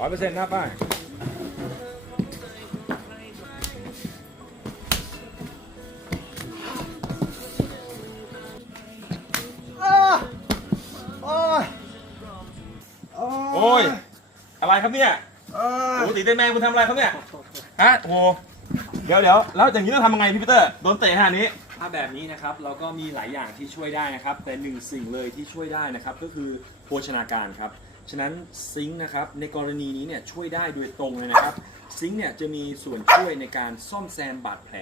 ร้อยเปอร์เซ็นต์นะป้าโอ้ยโอ้ยอะไรครับเนี่ยโอ้ยปกติเต้นแมงคุณทำอะไรครับเนี่ย ฮะ โอ้โหเดี๋ยวเดี๋ยวแล้วอย่างนี้ต้องทำยังไงพี่ปีเตอร์ โดนเตะขนาดนี้ ถ้าแบบนี้นะครับเราก็มีหลายอย่างที่ช่วยได้นะครับ แต่หนึ่งสิ่งเลยที่ช่วยได้นะครับ ก็คือโภชนาการครับ ฉะนั้นซิงค์นะครับในกรณีนี้เนี่ยช่วยได้โดยตรงเลยนะครับซิงค์เนี่ยจะมีส่วนช่วยในการซ่อมแซมบาดแผล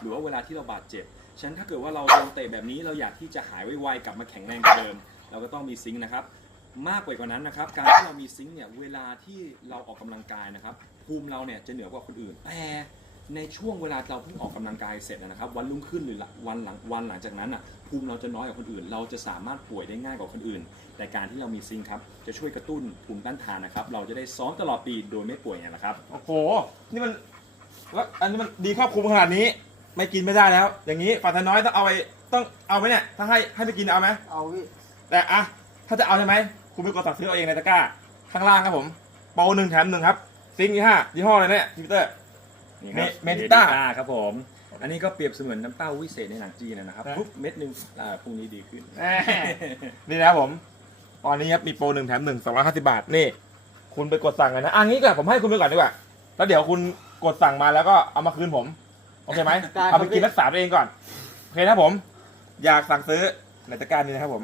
หรือว่าเวลาที่เราบาดเจ็บ ฉะนั้นถ้าเกิดว่าเราโดนเตะแบบนี้เราอยากที่จะหายไวๆกลับมาแข็งแรงเดิม เราก็ต้องมีซิงค์นะครับมากไปกว่านั้นนะครับ การที่เรามีซิงค์เนี่ยเวลาที่เราออกกำลังกายนะครับภูมิเราเนี่ยจะเหนือกว่าคนอื่นแต่ ในช่วงเวลาเราเพิ่งออกกำลังกายเสร็จนะครับ วันรุ่งขึ้นหรือวันหลังวันหลังจากนั้นอะภูมิเราจะน้อยกว่าคนอื่น เราจะสามารถป่วยได้ง่ายกว่าคนอื่น แต่การที่เรามีซิงค์ครับจะช่วยกระตุ้นภูมิต้านทานนะครับ เราจะได้ซ้อมตลอดปีโดยไม่ป่วยไงล่ะครับโอ้โหนี่มันแล้วอันนี้มันดีครอบคลุมขนาดนี้ ไม่กินไม่ได้แล้ว อย่างนี้ฝันน้อยต้องเอาไปต้องเอาไหมเนี่ยถ้าให้ให้ไปกินเอาไหมเอาพี่แต่อะถ้าจะเอาใช่ไหมคุณไปกดสั่งซื้อเอาเองในตะกร้าข้างล่างครับผมโปรหนึ่งแถมหนึ่งครับซิงค์ยี่ห้ายี่ห้ออะไรเนี่ยพี่ปีเตอร์ นี่ครับเมดิต้า ครับผม อันนี้ก็เปรียบเสมือนน้ำเต้าวิเศษในหนังจีนนะครับนะปุ๊บเม็ดหนึ่งอ่าพรุ่งนี้ดีขึ้นแหม่นี่นะครับผม ตอนนี้ครับมีโปรหนึ่งแถมหนึ่งสองร้อยห้าสิบาท นี่ คุณไปกดสั่งกันนะอันนี้ก่อนผมให้คุณไปก่อนดีกว่า แล้วเดี๋ยวคุณกดสั่งมาแล้วก็เอามาคืนผม โอเคไหมได้ครับ เอาไปกินรักษาตัวเองก่อน โอเคนะครับผม อยากสั่งซื้อในตะกร้านี้นะครับผม